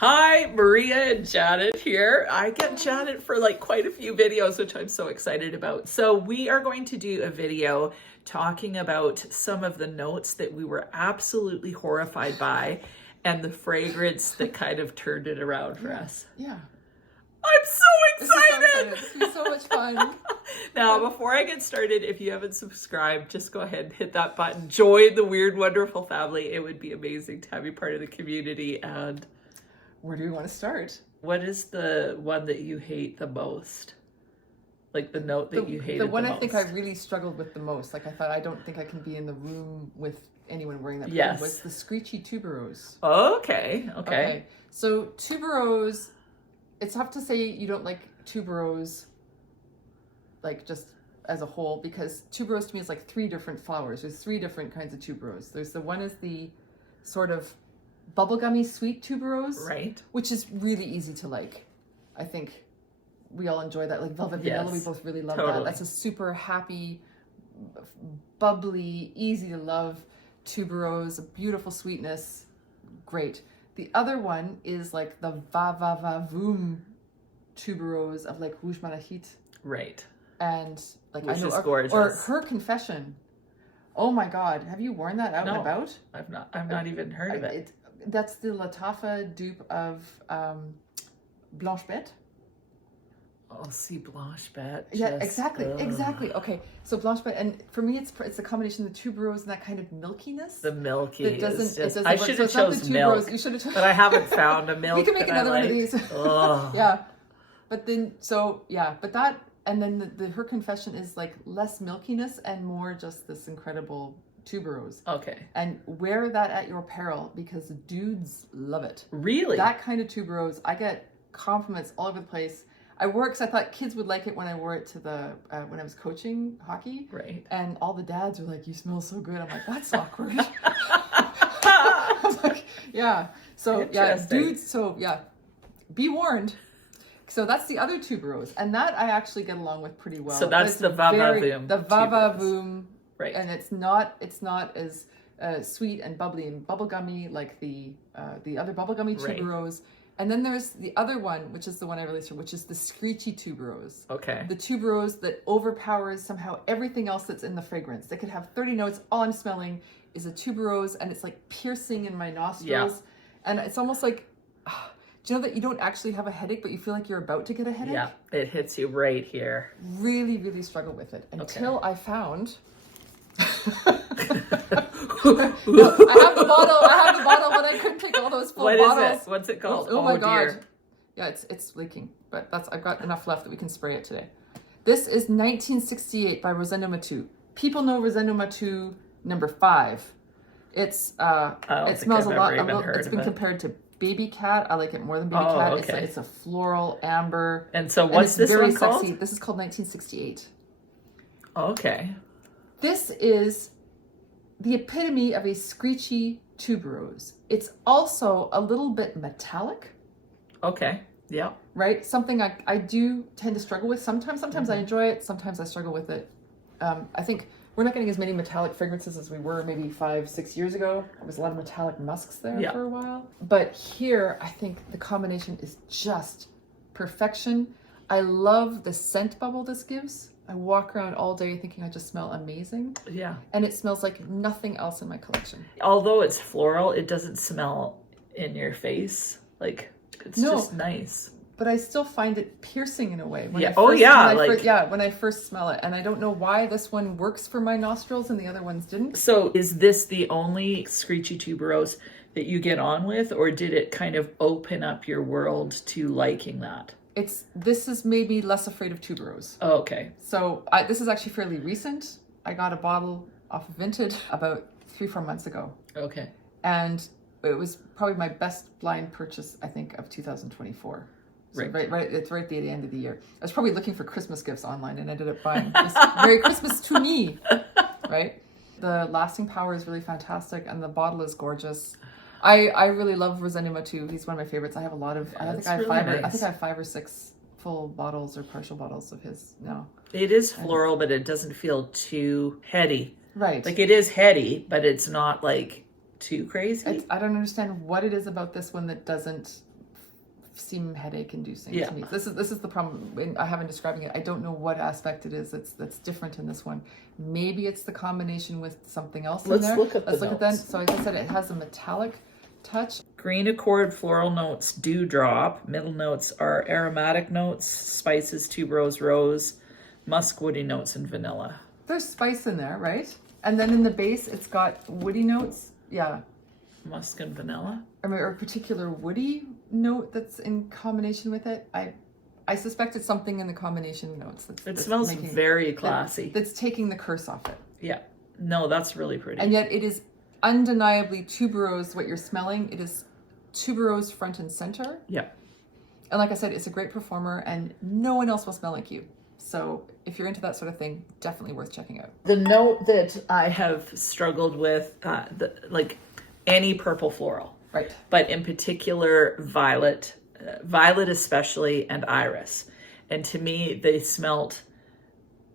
Hi, Maria and Janet here. I get Janet for like quite a few videos, which I'm so excited about. So we are going to do a video talking about some of the notes that we were absolutely horrified by and the fragrance that kind of turned it around for us. Yeah. I'm so excited! This will be so much fun. Now, before I get started, if you haven't subscribed, just go ahead and hit that button. Join the Weird Wonderful family. It would be amazing to have you part of the community. And where do we want to start? what is the one that you hate the most? Like the note that you hated the most? The one I think I really struggled with the most, like I thought, I don't think I can be in the room with anyone wearing that perfume, Yes. was the screechy Tuberose. Okay. So Tuberose, it's tough to say you don't like Tuberose, like just as a whole, because Tuberose to me is like three different flowers. There's three different kinds of Tuberose. There's the one is the sort of bubblegummy sweet Tuberose, Right. which is really easy to like. I think we all enjoy that. Like Velvet Vanilla, we both really love Totally. that. That's a super happy, bubbly, easy to love Tuberose, a beautiful sweetness, great. The other one is like the Va Va Va Voom Tuberose of like Rouge Malachite, Right. and like Which I know, is gorgeous. or Her Confession. Oh my God, have you worn that out and No. about? I've not even heard of it. That's the Lattafa dupe of Blanche Bête. Oh, see, Blanche Bête. Yeah, exactly. Okay, so Blanche Bête, and for me, it's a combination of the Tuberose and that kind of milkiness. The milky. It doesn't. I work. should So have it's not the chose milk, Tuberose. You should have chosen. but I haven't found a milk. We can make that I another one of like. these. Ugh. Yeah, but then but that, and then the Her Confession is like less milkiness and more just this incredible Tuberose. Okay. And wear that at your peril because dudes love it. Really? That kind of Tuberose, I get compliments all over the place. I wore it because I thought kids would like it when I wore it to the when I was coaching hockey. Right. And all the dads were like, "You smell so good." I'm like, "That's awkward." I was like, "Yeah." So yeah, dudes. So yeah, be warned. So that's the other Tuberose, and that I actually get along with pretty well. So that's the Va Va Voom. The Va Va Tuberose. Voom. Right. And it's not as sweet and bubbly and bubblegummy like the other bubblegummy Right. Tuberose. And then there's the other one, which is the one I released, which is the screechy Tuberose. Okay. The Tuberose that overpowers somehow everything else that's in the fragrance. They could have 30 notes. All I'm smelling is a Tuberose, and it's like piercing in my nostrils. Yeah. And it's almost like, do you know that you don't actually have a headache, but you feel like you're about to get a headache? Yeah, it hits you right here. Really, really struggle with it until I found. No, I have the bottle, but I couldn't take all those full bottles. What is it? What's it called? Oh my God. Dear. Yeah, it's leaking, but I've got enough left that we can spray it today. This is 1968 by Rosendo Matu. People know Rosendo Matu number 5. It's it smells a lot. It's been compared to Baby Cat. I like it more than Baby Cat. Okay. It's a floral amber. And so what's this very one called? Sexy. This is called 1968. Okay. This is the epitome of a screechy Tuberose. It's also a little bit metallic. Okay. Yeah. Right? Something I do tend to struggle with sometimes. Sometimes I enjoy it. Sometimes I struggle with it. I think we're not getting as many metallic fragrances as we were maybe 5-6 years ago. There was a lot of metallic musks there for a while. But here, I think the combination is just perfection. I love the scent bubble this gives. I walk around all day thinking I just smell amazing. Yeah. And it smells like nothing else in my collection. Although it's floral, it doesn't smell in your face. Like, it's just nice. But I still find it piercing in a way. When I first smell it. And I don't know why this one works for my nostrils and the other ones didn't. So is this the only screechy Tuberose that you get on with, or did it kind of open up your world to liking that? This has made me less afraid of Tuberose. Oh, okay. So this is actually fairly recent. I got a bottle off of Vinted about 3-4 months ago. Okay. And it was probably my best blind purchase, I think, of 2024. So right. It's right at the end of the year. I was probably looking for Christmas gifts online and ended up buying this Merry Christmas to me, right? The lasting power is really fantastic and the bottle is gorgeous. I really love Rosendo Matu. He's one of my favorites. I have a lot of. I think I have 5 or 6 full bottles or partial bottles of his now. It is floral, but it doesn't feel too heady. Right. Like it is heady, but it's not like too crazy. I don't understand what it is about this one that doesn't seem headache inducing Yeah. to me. This is the problem I have in describing it. I don't know what aspect it is that's different in this one. Maybe it's the combination with something else in there. Let's look at that. So as I said, it has a metallic touch. Green accord floral notes, dewdrop. Middle notes are aromatic notes, spices, tuberose, rose, musk, woody notes, and vanilla. There's spice in there, right? And then in the base, it's got woody notes. Yeah. Musk and vanilla. Or a particular woody note that's in combination with it. I suspect it's something in the combination notes. It smells very classy. That's taking the curse off it. Yeah. No, that's really pretty. And yet it is undeniably tuberose. What you're smelling, it is tuberose front and center. Yeah. And like I said, it's a great performer and no one else will smell like you. So if you're into that sort of thing, definitely worth checking out. The note that I have struggled with, like any purple floral. Right. But in particular, violet especially, and iris. And to me, they smelt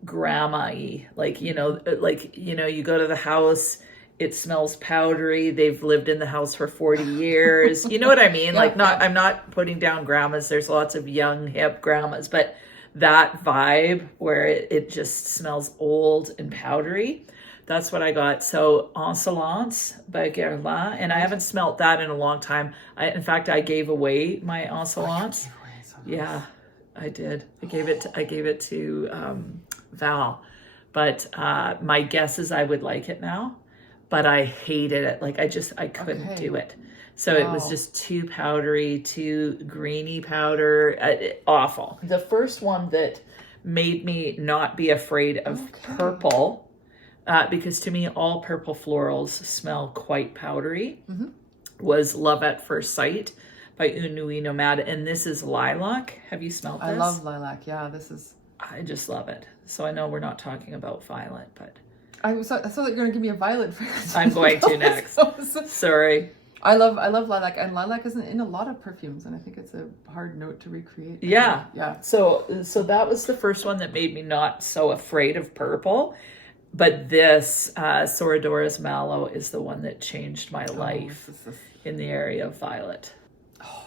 grandma-y. Like, you go to the house, it smells powdery. They've lived in the house for 40 years. You know what I mean? I'm not putting down grandmas. There's lots of young, hip grandmas, but that vibe where it just smells old and powdery. That's what I got. So Insolence by Guerlain, and I haven't smelt that in a long time. In fact, I gave away my Insolence. Yeah, I did. I gave it to Val, but my guess is I would like it now, but I hated it. Like I couldn't do it. So it was just too powdery, too greeny powder, awful. The first one that made me not be afraid of purple, because to me all purple florals smell quite powdery, was Love at First Sight by Une Nuit Nomade, and this is lilac. Have you smelled this? I love lilac. Yeah, this is. I just love it. So I know we're not talking about violet, but I thought that you were going to give me a violet fragrance. I'm going to next. Sorry. I love lilac, and lilac isn't in a lot of perfumes, and I think it's a hard note to recreate. Yeah. Yeah. So that was the first one that made me not so afraid of purple. But this Soradora's Mallow is the one that changed my life in the area of violet. Oh,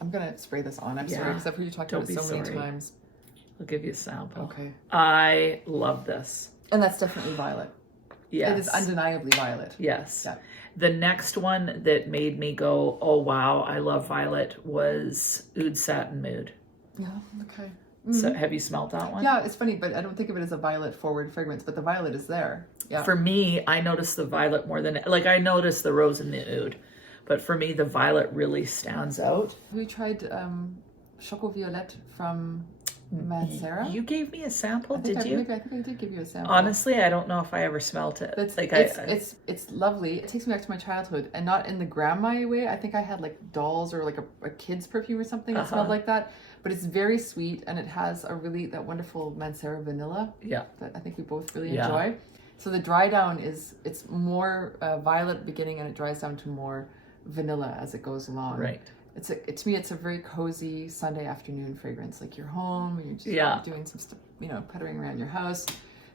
I'm going to spray this on. I'm sorry, because I've heard you talk about it so many times. I'll give you a sample. Okay. I love this. And that's definitely violet. Yes. It is undeniably violet. Yes. Yeah. The next one that made me go, oh, wow, I love violet was Oud Satin Mood. Yeah, okay. So have you smelled that one? Yeah, it's funny, but I don't think of it as a violet forward fragrance, but the violet is there. Yeah. For me, I noticed the violet more than, I noticed the rose and the oud, but for me, the violet really stands out. Have you tried Choco Violette from Mancera? You gave me a sample, did you? I think I did give you a sample. Honestly, I don't know if I ever smelt it. It's lovely. It takes me back to my childhood, and not in the grandma way. I think I had like dolls or like a kid's perfume or something that smelled like that. But it's very sweet, and it has that wonderful Mancera vanilla. Yeah. That I think we both really enjoy. So the dry down it's more violet beginning, and it dries down to more vanilla as it goes along. Right. To me, it's a very cozy Sunday afternoon fragrance. Like you're home and you're just doing some stuff, puttering around your house.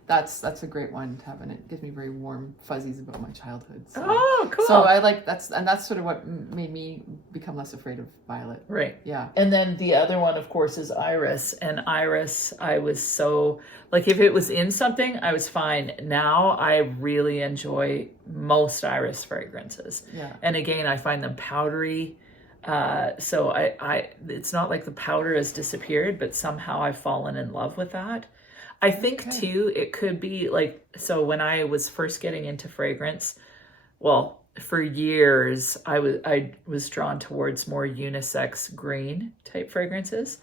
That's a great one to have, and it gives me very warm fuzzies about my childhood. So, oh, cool! So I like that's sort of what made me become less afraid of violet. Right. Yeah. And then the other one, of course, is iris. And iris, I was so if it was in something, I was fine. Now I really enjoy most iris fragrances. Yeah. And again, I find them powdery. So I it's not like the powder has disappeared, but somehow I've fallen in love with that. I think too, it could be so when I was first getting into fragrance, well, for years, I was drawn towards more unisex green type fragrances.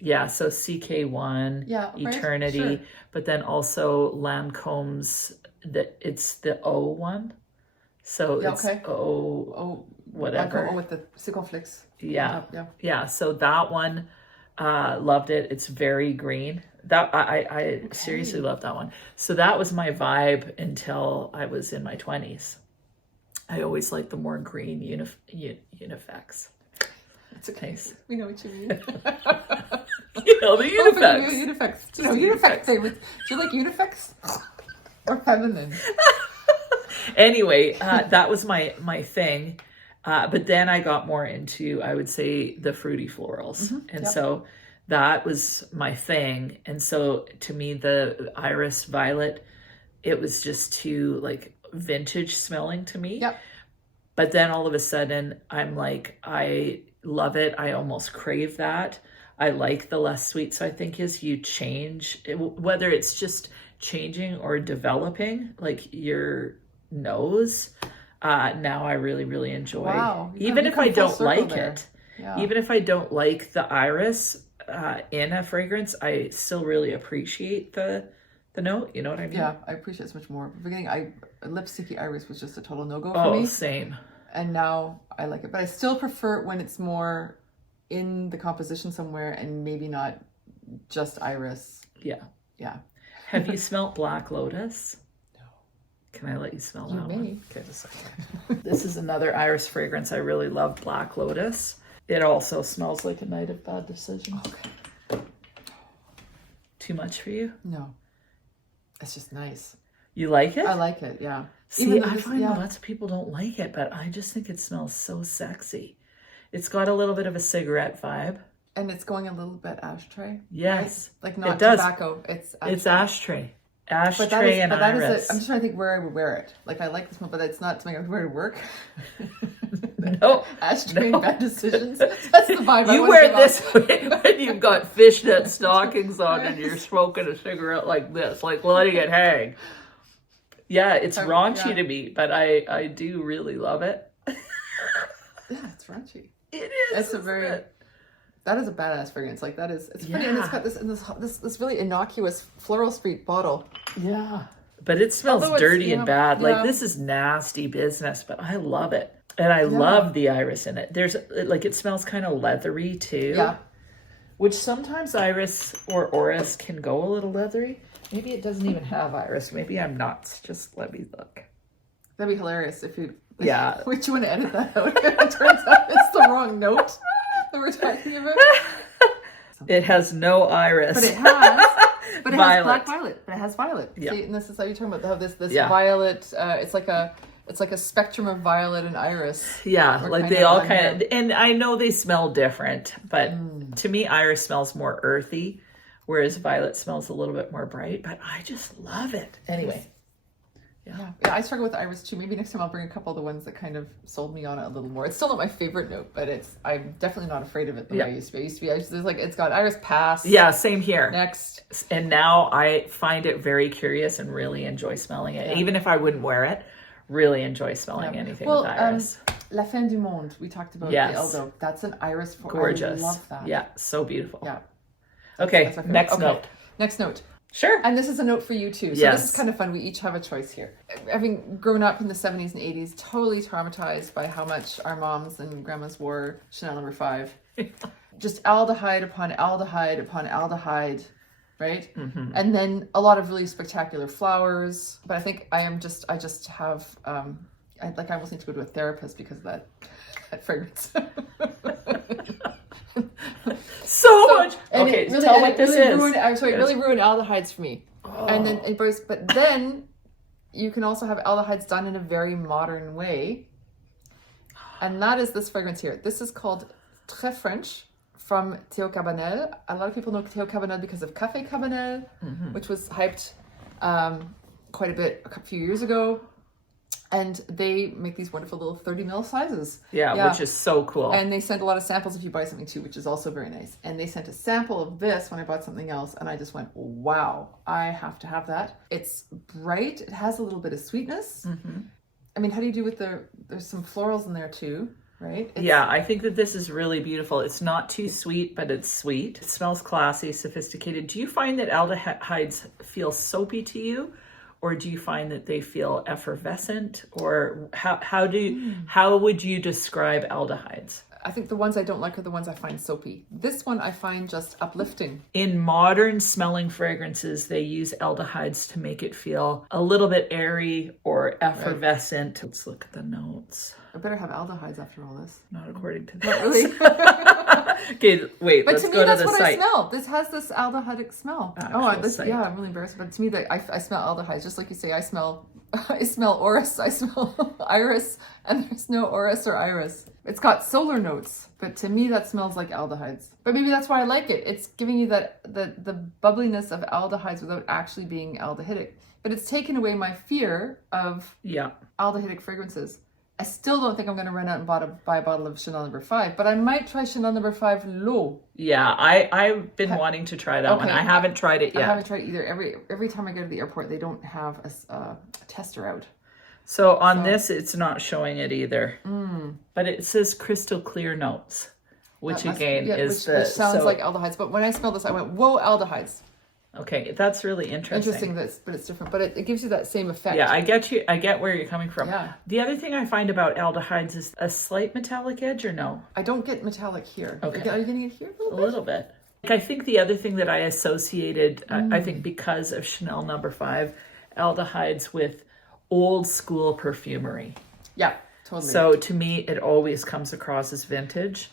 Yeah. So CK1, Eternity, but then also Lancome's, it's the O one. So it's O whatever. Lancome with the Circonflex. Yeah. Yeah. So that one, loved it. It's very green. That I seriously love that one. So that was my vibe until I was in my 20s. I always liked the more green Unifex. It's okay. Nice. We know what you mean. The Unifex. Unifex. Unifex. Do you like Unifex or feminine? Anyway, that was my thing. But then I got more into, I would say, the fruity florals. And so that was my thing. And so to me, the iris violet, it was just too like vintage smelling to me. Yep. But then all of a sudden, I'm like, I love it. I almost crave that. I like the less sweet. So I think as you change, whether it's just changing or developing, like your nose, now I really, really enjoy. Wow. Even if I don't like there. it, Yeah. even if I don't like the iris in a fragrance, I still really appreciate the note. You know what I mean? Yeah, I appreciate it so much more. At the beginning, lipsticky iris was just a total no-go for Oh, me. same. And now I like it. But I still prefer it when it's more in the composition somewhere and maybe not just iris. Yeah. Yeah. Have you smelt Black Lotus? No. Can I let you smell You that may. one? Okay, just a second. This is another iris fragrance. I really love Black Lotus. It also smells like a night of bad decisions. Okay. Too much for you? No. It's just nice. You like it? I like it, yeah. See, I find lots of people don't like it, but I just think it smells so sexy. It's got a little bit of a cigarette vibe. And it's going a little bit ashtray. Yes. Right? Like not it does. tobacco. It's ashtray. It's ashtray. But Ashtray and iris. I'm just trying to think where I would wear it. Like I like this one, but it's not something I would wear to work. No. Ashtray and bad decisions. That's the vibe You wear this when you've got fishnet stockings on and you're smoking a cigarette like this, like letting it hang. Yeah, it's raunchy to me, but I do really love it. Yeah, it's raunchy. It is. It's a very. That is a badass fragrance. Like that is. It's pretty, and it's got this really innocuous Floral Street bottle. Yeah, but it smells Although dirty and bad. Like this is nasty business, but I love it, and I love the iris in it. There's like it smells kind of leathery too. Yeah. Which sometimes iris or orris can go a little leathery. Maybe it doesn't even have iris. Maybe I'm nuts. Just let me look. That'd be hilarious if you. Yeah. Would you want to edit that out? It turns out it's the wrong note that we're talking about. It has no iris. But it has. But it Violet. has black violet. But it has violet. Yeah. See, and this is how you're talking about how this violet. It's like a spectrum of violet and iris. Yeah, like they all kind of, and I know they smell different, but to me, iris smells more earthy, whereas violet smells a little bit more bright, but I just love it. Anyway. Yeah, I struggle with iris too. Maybe next time I'll bring a couple of the ones that kind of sold me on it a little more. It's still not my favorite note, but I'm definitely not afraid of it the way I used to be. I used to be like, it's got iris pass. Yeah, same here. Next. And now I find it very curious and really enjoy smelling it. Yeah. Even if I wouldn't wear it, really enjoy smelling anything with iris. La Fin du Monde, we talked about the Eldo. That's an iris. Gorgeous. I love that. Yeah, so beautiful. Yeah. Okay, next note. Next note. Sure. And this is a note for you too. So this is kind of fun. We each have a choice here. Having grown up in the 70s and 80s, totally traumatized by how much our moms and grandmas wore Chanel No. 5. Just aldehyde upon aldehyde upon aldehyde, right? Mm-hmm. And then a lot of really spectacular flowers. But I think I just have, I almost need to go to a therapist because of that fragrance. So much. Okay, really, tell what this is. It really ruined aldehydes for me. Oh. And then, but then you can also have aldehydes done in a very modern way. And that is this fragrance here. This is called Très French from Théo Cabanel. A lot of people know Théo Cabanel because of Café Cabanel, which was hyped quite a bit a few years ago. And they make these wonderful little 30 ml sizes. Yeah, which is so cool. And they send a lot of samples if you buy something too, which is also very nice. And they sent a sample of this when I bought something else. And I just went, wow, I have to have that. It's bright. It has a little bit of sweetness. Mm-hmm. I mean, how do you do with there's some florals in there too, right? Yeah, I think that this is really beautiful. It's not too sweet, but it's sweet. It smells classy, sophisticated. Do you find that aldehydes feel soapy to you? Or do you find that they feel effervescent? Or how would you describe aldehydes? I think the ones I don't like are the ones I find soapy. This one I find just uplifting. In modern smelling fragrances, they use aldehydes to make it feel a little bit airy or effervescent. Right. Let's look at the notes. I better have aldehydes after all this. Not according to this. Not really. Okay, wait, but let's to me, go to that's the what site. I smell. This has this aldehydic smell. I'm really embarrassed. But to me, I smell aldehydes. Just like you say, I smell I smell orris, I smell iris, and there's no orris or iris. It's got solar notes, but to me that smells like aldehydes. But maybe that's why I like it. It's giving you that the bubbliness of aldehydes without actually being aldehydic. But it's taken away my fear of aldehydic fragrances. I still don't think I'm going to run out and buy a bottle of Chanel No. 5, but I might try Chanel No. 5 L'Eau. Yeah, I've been wanting to try that one. I haven't tried it yet. I haven't tried it either. Every time I go to the airport, they don't have a tester out. So on this, it's not showing it either. But it says crystal clear notes, which again is which sounds like aldehydes. But when I smelled this, I went, whoa, aldehydes. Okay, that's really interesting. But it's different. But it gives you that same effect. Yeah, I get you. I get where you're coming from. Yeah. The other thing I find about aldehydes is a slight metallic edge, or no? I don't get metallic here. Okay. Are you getting it here a little bit? I think the other thing that I associated, I think because of Chanel No. 5, aldehydes with old school perfumery. Yeah, totally. So to me, it always comes across as vintage.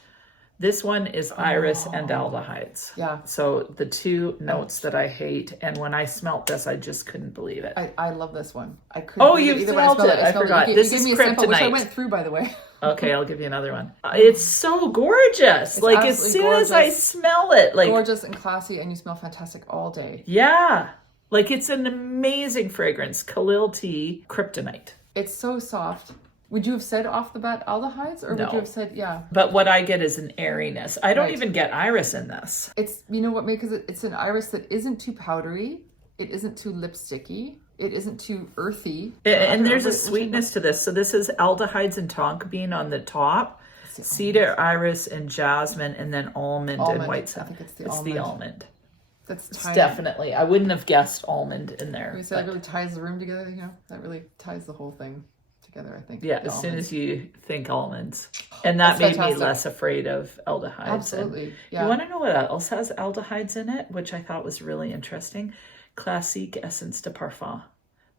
This one is iris and aldehydes. Yeah. So the two notes that I hate, and when I smelt this, I just couldn't believe it. I love this one. I couldn't. Oh, you smelled it. I forgot. This is kryptonite. Sample, which I went through, by the way. Okay, I'll give you another one. It's so gorgeous. It's like as soon as I smell it, like gorgeous and classy, and you smell fantastic all day. Yeah, like it's an amazing fragrance. Khalil Tea Kryptonite. It's so soft. Would you have said off the bat aldehydes, or would you have said But what I get is an airiness. I don't even get iris in this. It's, you know what, because it's an iris that isn't too powdery, it isn't too lipsticky, it isn't too earthy. And there's a sweetness to this. So this is aldehydes and tonka bean on the top, cedar, iris, and jasmine, and then almond and white. I think it's the almond. That's it's definitely. I wouldn't have guessed almond in there. We said it really ties the room together. You know, that really ties the whole thing together, I think. Yeah, as soon as you think almonds. And that made me less afraid of aldehydes. Absolutely. You want to know what else has aldehydes in it, which I thought was really interesting? Classique Essence de Parfum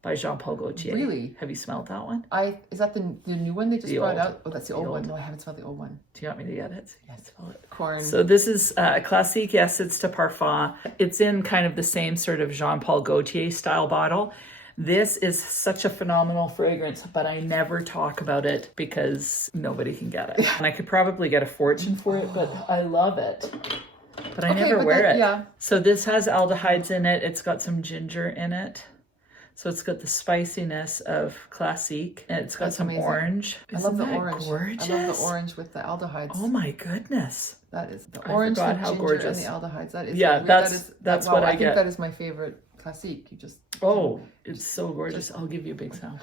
by Jean-Paul Gaultier. Really? Have you smelled that one? Is that the new one they just brought out? Oh, that's the old one. No, I haven't smelled the old one. Do you want me to get it? Yes, smell it. Corn. So this is Classique Essence de Parfum. It's in kind of the same sort of Jean-Paul Gaultier style bottle. This is such a phenomenal fragrance, but I never talk about it because nobody can get it. And I could probably get a fortune for it, but I love it. But I never wear it. Yeah. So this has aldehydes in it. It's got some ginger in it. So it's got the spiciness of Classique, and it's got some orange. I love the orange. Gorgeous? I love the orange with the aldehydes. Oh my goodness. That is the orange, the ginger, gorgeous. And the aldehydes. That is that's what I get. I think that is my favorite Classique. It's so gorgeous. I'll give you a big sample.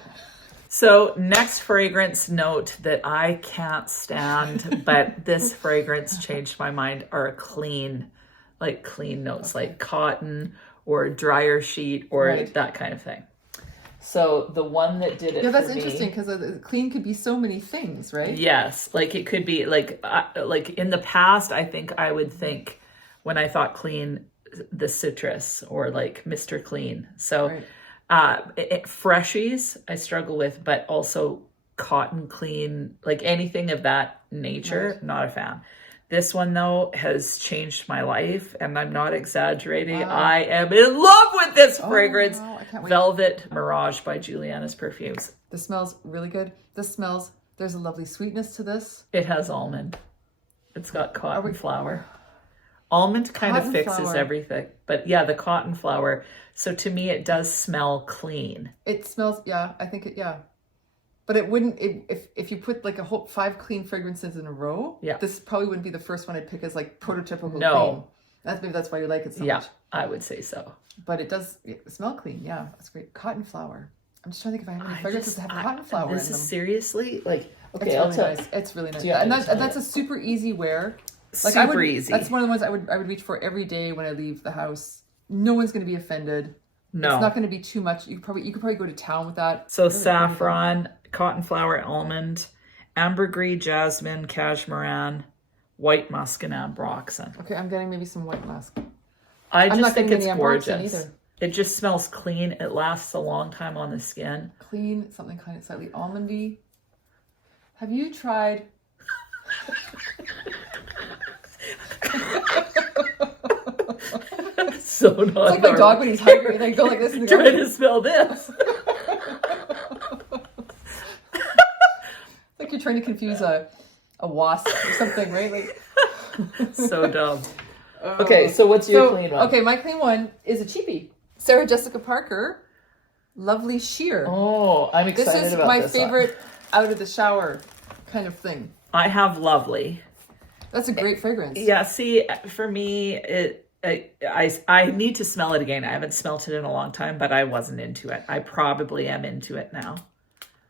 So next fragrance note that I can't stand, but this fragrance changed my mind, are clean notes, like cotton or dryer sheet or that kind of thing. So the one that did it, that's interesting because clean could be so many things, right? Yes, like it could be like in the past, I think I would think when I thought clean, the citrus or like Mr. Clean. So freshies I struggle with, but also cotton clean, like anything of that nature, not a fan. This one though has changed my life, and I'm not exaggerating. I am in love with this fragrance. Wow. I can't wait. Velvet Mirage by Juliana's Perfumes. This smells really good. There's a lovely sweetness to this. It has almond. It's got cotton flower. Almond kind of fixes everything. But yeah, the cotton flower. So to me, it does smell clean. It smells, I think it, But it wouldn't, if you put like a whole 5 clean fragrances in a row, this probably wouldn't be the first one I'd pick as like prototypical clean. Maybe that's why you like it so much. I would say so. But it does smell clean. Yeah, that's great. Cotton flower. I'm just trying to think if I have any fragrances that have cotton flower in them. This is seriously, like, okay, it's really nice. It's really nice. And that's a super easy wear. Like easy. That's one of the ones I would reach for every day when I leave the house. No one's going to be offended. No. It's not going to be too much. You could probably go to town with that. So saffron, cotton flower, almond, ambergris, jasmine, cashmeran, white musk, and ambroxan. Okay, I'm getting maybe some white musk. I just think it's gorgeous. It just smells clean. It lasts a long time on the skin. Clean, something kind of slightly almondy. Have you tried... So not it's like my dog when he's hungry. They go like this and trying to smell this. trying to confuse a wasp or something, right? Like So dumb. Okay, so what's your clean one? Okay, my clean one is a cheapie. Sarah Jessica Parker, Lovely Sheer. Oh, I'm excited about this. This is my favorite out of the shower kind of thing. I have Lovely. That's a great fragrance. Yeah, see, for me, I need to smell it again. I haven't smelt it in a long time, but I wasn't into it. I probably am into it now.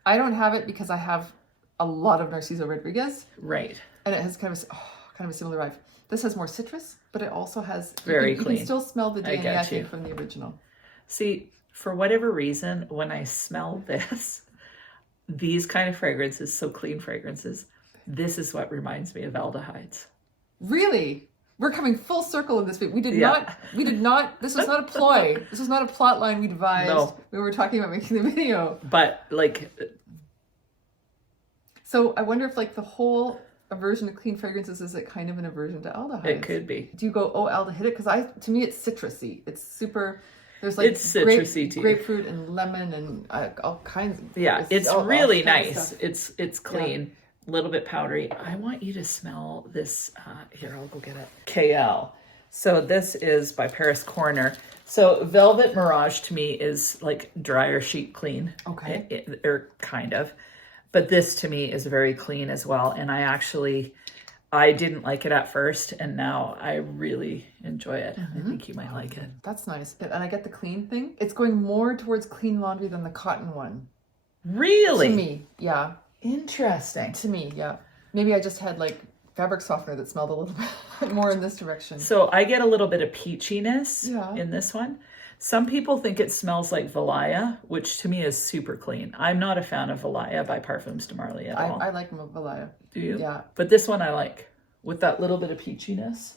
I don't have it because I have a lot of Narciso Rodriguez. Right. And it has kind of a similar vibe. This has more citrus, but it also has... Very clean. You can still smell the DNA, I think, from the original. See, for whatever reason, when I smell this, these kind of fragrances, so clean fragrances, this is what reminds me of Aldehydes. Really? We're coming full circle in this. We did not, this was not a ploy. This was not a plot line we devised. No. We were talking about making the video. But like... So I wonder if like the whole aversion to clean fragrances is it kind of an aversion to aldehydes. It could be. Do you go, oh, aldehydic? Because to me it's citrusy. It's super... There's like it's citrusy too. Grapefruit and lemon and all kinds of... Yeah, it's really nice. It's clean. A little bit powdery. I want you to smell this. Here, I'll go get it. KL. So this is by Paris Corner. So Velvet Mirage to me is like drier sheet clean. Okay. Or kind of. But this to me is very clean as well. And I didn't like it at first. And now I really enjoy it. I think you might like it. That's nice. And I get the clean thing. It's going more towards clean laundry than the cotton one. Really? To me, yeah. Interesting. To me, yeah. Maybe I just had like fabric softener that smelled a little bit more in this direction. So I get a little bit of peachiness in this one. Some people think it smells like Valaya, which to me is super clean. I'm not a fan of Valaya by Parfums de Marly at all. I like Valaya. Do you? Yeah. But this one I like, with that little bit of peachiness.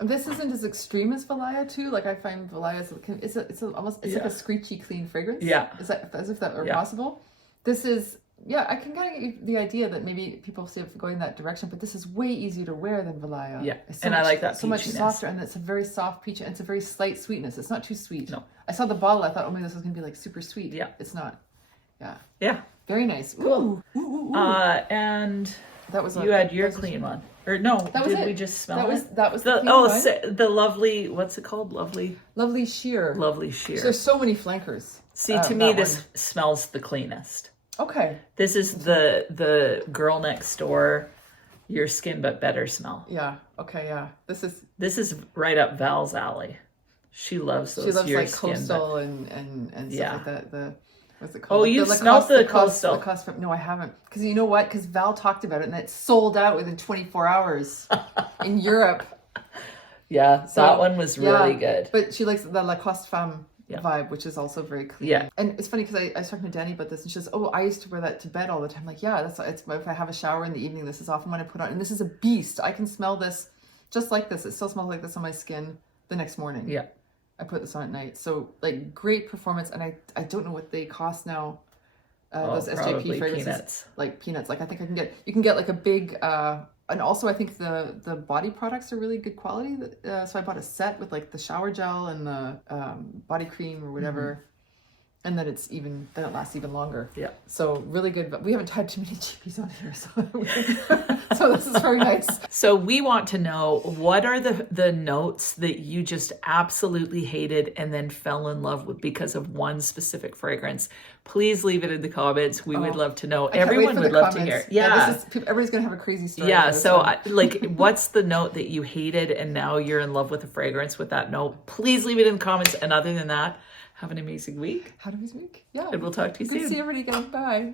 This isn't as extreme as Valaya too. Like I find Valaya it's almost like a screechy clean fragrance. Yeah. Is that as if that were possible? This is I can kind of get the idea that maybe people see it going that direction, but this is way easier to wear than Valaya. Yeah, and I like that so much softer, and it's a very soft peach, and it's a very slight sweetness. It's not too sweet. No. I saw the bottle, I thought, oh, maybe this was going to be like super sweet. Yeah. It's not. Yeah. Yeah. Very nice. Cool. Ooh. And that was you had your clean one. Or no, that was did it. We just smell it? That was the clean one. The lovely, what's it called? Lovely sheer. Lovely sheer. There's so many flankers. See, to me, this smells the cleanest. Okay. This is the girl next door, your skin but better smell. Yeah. Okay. Yeah. This is right up Val's alley. She loves those. She loves your like skin, coastal and stuff like that. What's it called? Oh, you smelled the coastal. No, I haven't. Because you know what? Because Val talked about it and it sold out within 24 hours in Europe. Yeah, so, that one was really good. But she likes the Lacoste Femme vibe, which is also very clean. Yeah. And it's funny because I was talking to Danny about this and she says, oh, I used to wear that to bed all the time. Like, yeah, it's if I have a shower in the evening, this is often when I put on. And this is a beast. I can smell this just like this. It still smells like this on my skin the next morning. Yeah. I put this on at night. So like great performance. And I don't know what they cost now. Those SJP fragrances. Peanuts. Like peanuts. Like I think you can get like a big, and also I think the body products are really good quality. So I bought a set with like the shower gel and the body cream or whatever. And then it lasts even longer. Yeah. So really good, but we haven't had too many cheapies on here, so this is very nice. So we want to know, what are the notes that you just absolutely hated and then fell in love with because of one specific fragrance? Please leave it in the comments. We would love to know. Everyone would love to hear. Yeah. Everybody's gonna have a crazy story. Yeah. So what's the note that you hated and now you're in love with a fragrance with that note? Please leave it in the comments. And other than that, have an amazing week. Have an amazing week. Yeah. And we'll talk to you soon. Good to see everybody again. Bye.